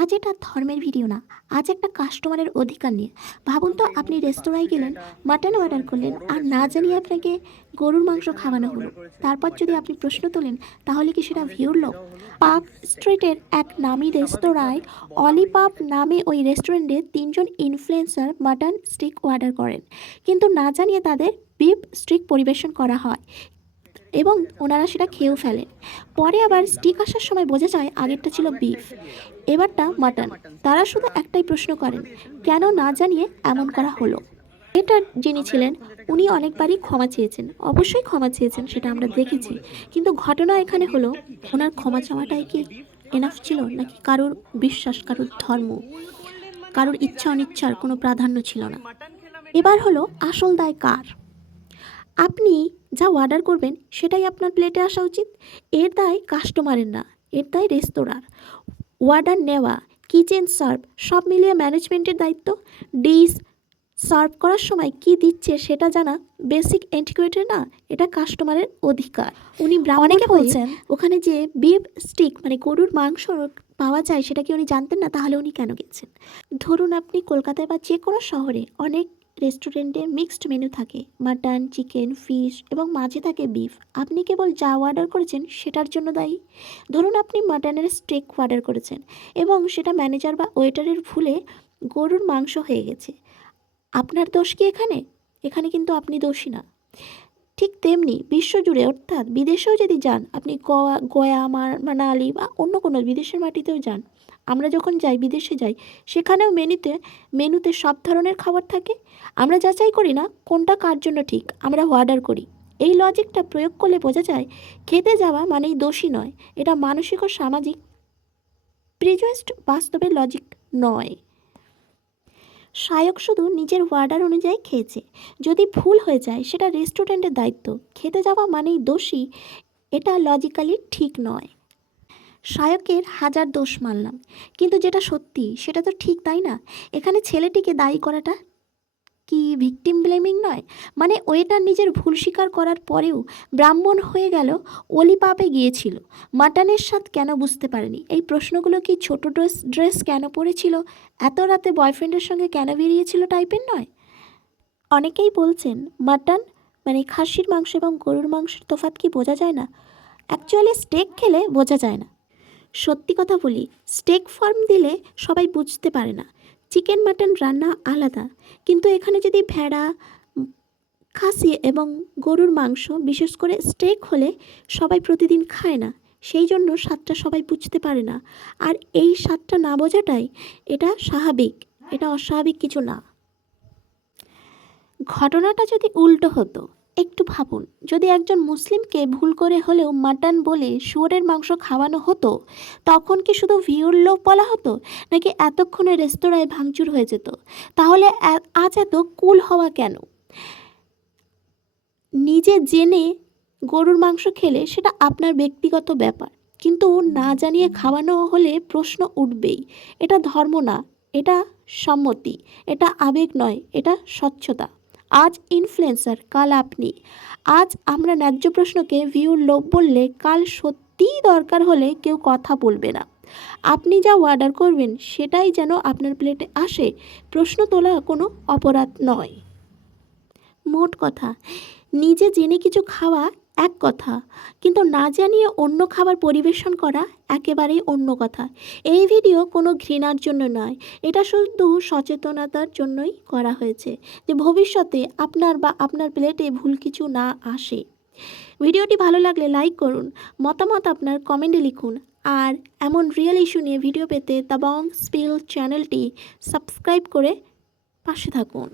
আজ এটা ধর্মের ভিডিও না, আজ একটা কাস্টমারের অধিকার নিয়ে। ভাবুন তো, আপনি রেস্তোরাঁয় গেলেন, মাটন অর্ডার করলেন, আর না জানিয়ে আপনাকে গরুর মাংস খাওয়ানো হলো। তারপর যদি আপনি প্রশ্ন তোলেন, তাহলে কি সেটা ভিউর লোভ? পার্ক স্ট্রিটের এক নামী রেস্তোরাঁয়, অলিপাপ নামে ওই রেস্টুরেন্টে 3জন ইনফ্লুয়েন্সার মাটন স্টিক অর্ডার করেন, কিন্তু না জানিয়ে তাদের বিফ স্টিক পরিবেশন করা হয় এবং ওনারা সেটা খেয়েও ফেলেন। পরে আবার স্টিক আসার সময় বোঝা যায় আগেরটা ছিল বিফ, এবারটা মাটন। তারা শুধু একটাই প্রশ্ন করেন, কেন না জানিয়ে এমন করা হলো? এটা যিনি ছিলেন, উনি অনেকবারই ক্ষমা চেয়েছেন, অবশ্যই ক্ষমা চেয়েছেন, সেটা আমরা দেখেছি। কিন্তু ঘটনা এখানে হলো, ওনার ক্ষমা চাওয়াটাই কি এনাফ ছিল, নাকি কারোর বিশ্বাস, কারোর ধর্ম, কারোর ইচ্ছা অনিচ্ছার কোনো প্রাধান্য ছিল না? এবার হলো আসল দায় কার? আপনি যা অর্ডার করবেন সেটাই আপনার প্লেটে আসা উচিত। এর দায় কাস্টমারের না, এর দায় রেস্তোরাঁর। অর্ডার নেওয়া, কিচেন সার্ভ সব মিলিয়ে ম্যানেজমেন্টের দায়িত্ব। ডিশ সার্ভ করার সময় কি দিচ্ছে সেটা জানা বেসিক এন্টিকুয়েটের না, এটা কাস্টমারের অধিকার। উনি অনেকে বলছেন ওখানে যে বিফ স্টিক মানে গরুর মাংস পাওয়া যায় সেটা কি উনি জানতেন না, তাহলে উনি কেন গেছেন? ধরুন আপনি কলকাতায় বা যে কোনো শহরে অনেক রেস্টুরেন্টে মিক্সড মেনু থাকে, মাটন, চিকেন, ফিশ এবং মাঝে থাকে বিফ। আপনি কেবল যা অর্ডার করেছেন সেটার জন্য দায়ী। ধরুন আপনি মাটনের স্টেক অর্ডার করেছেন এবং সেটা ম্যানেজার বা ওয়েটারের ভুলে গরুর মাংস হয়ে গেছে, আপনার দোষ কি এখানে? এখানে কিন্তু আপনি দোষী না। ঠিক তেমনি বিশ্বজুড়ে, অর্থাৎ বিদেশেও যদি যান, আপনি গয়া, মানালি বা অন্য কোনো বিদেশের মাটিতেও যান, আমরা যখন যাই, বিদেশে যাই, সেখানেও মেনুতে সব ধরনের খাবার থাকে। আমরা যাচাই করি না কোনটা কার জন্য ঠিক, আমরা অর্ডার করি। এই লজিকটা প্রয়োগ করলে বোঝা যায় খেতে যাওয়া মানেই দোষী নয়। এটা মানসিক ও সামাজিক প্রিজুডিসড, বাস্তবের লজিক নয়। শায়ক শুধু নিজের অর্ডার অনুযায়ী খেয়েছে, যদি ভুল হয়ে যায় সেটা রেস্টুরেন্টের দায়িত্ব। খেতে যাওয়া মানেই দোষী, এটা লজিক্যালি ঠিক নয়। শায়কের হাজার দোষ মানলাম, কিন্তু যেটা সত্যি সেটা তো ঠিক, তাই না? এখানে ছেলেটিকে দায়ী করাটা কি ভিকটিম ব্লেমিং নয়? মানে ওয়েটার নিজের ভুল স্বীকার করার পরেও ব্রাহ্মণ হয়ে গেল, অলি পাপে গিয়েছিল, মাটনের স্বাদ কেন বুঝতে পারেনি? এই প্রশ্নগুলো কি ছোট ড্রেস কেন পরেছিল, এত রাতে বয়ফ্রেন্ডের সঙ্গে কেন বেরিয়েছিল টাইপের নয়? অনেকেই বলছেন মাটন মানে খাসির মাংস এবং গরুর মাংসের তফাৎ কি বোঝা যায় না? অ্যাকচুয়ালি স্টেক খেলে বোঝা যায় না। সত্যি কথা বলি, স্টেক ফার্ম দিলে সবাই বুঝতে পারে না। চিকেন মাটন রান্না আলাদা, কিন্তু এখানে যদি ভেড়া, খাসি এবং গরুর মাংস, বিশেষ করে স্টেক হলে সবাই প্রতিদিন খায় না, সেই জন্য স্বাদটা সবাই বুঝতে পারে না। আর এই স্বাদটা না বোঝাটাই এটা স্বাভাবিক, এটা অস্বাভাবিক কিছু না। ঘটনাটা যদি উল্টো হতো, একটু ভাবুন, যদি একজন মুসলিমকে ভুল করে হলেও মাটন বলে শুয়োরের মাংস খাওয়ানো হতো, তখন কি শুধু ভিউর লোভ বলা হতো, নাকি এতক্ষণে রেস্তোরাঁয় ভাঙচুর হয়ে যেত? তাহলে আজ এত কুল হওয়া কেন? নিজে জেনে গরুর মাংস খেলে সেটা আপনার ব্যক্তিগত ব্যাপার, কিন্তু না জানিয়ে খাওয়ানো হলে প্রশ্ন উঠবেই। এটা ধর্ম না, এটা সম্মতি, এটা আবেগ নয়, এটা স্বচ্ছতা। আজ ইনফ্লুয়েন্সার, কাল আপনি। আজ আমরা ন্যায্য প্রশ্নকে ভিউর লোভ বললে, কাল সত্যিই দরকার হলে কেউ কথা বলবে না। আপনি যা অর্ডার করবেন সেটাই যেন আপনার প্লেটে আসে, প্রশ্ন তোলা কোনো অপরাধ নয়। মোট কথা, নিজে জেনে কিছু খাওয়া এক কথা, কিন্তু না জানিয়ে অন্য খাবার পরিবেশন করা একেবারেই অন্য কথা। এই ভিডিও কোনো ঘৃণার জন্য নয়, এটা শুধু সচেতনতার জন্যই করা হয়েছে, যে ভবিষ্যতে আপনার বা আপনার প্লেটে ভুল কিছু না আসে। ভিডিওটি ভালো লাগলে লাইক করুন, মতামত আপনার কমেন্টে লিখুন, আর এমন রিয়েল ইস্যু নিয়ে ভিডিও পেতে দ্য বং স্পিল চ্যানেলটি সাবস্ক্রাইব করে পাশে থাকুন।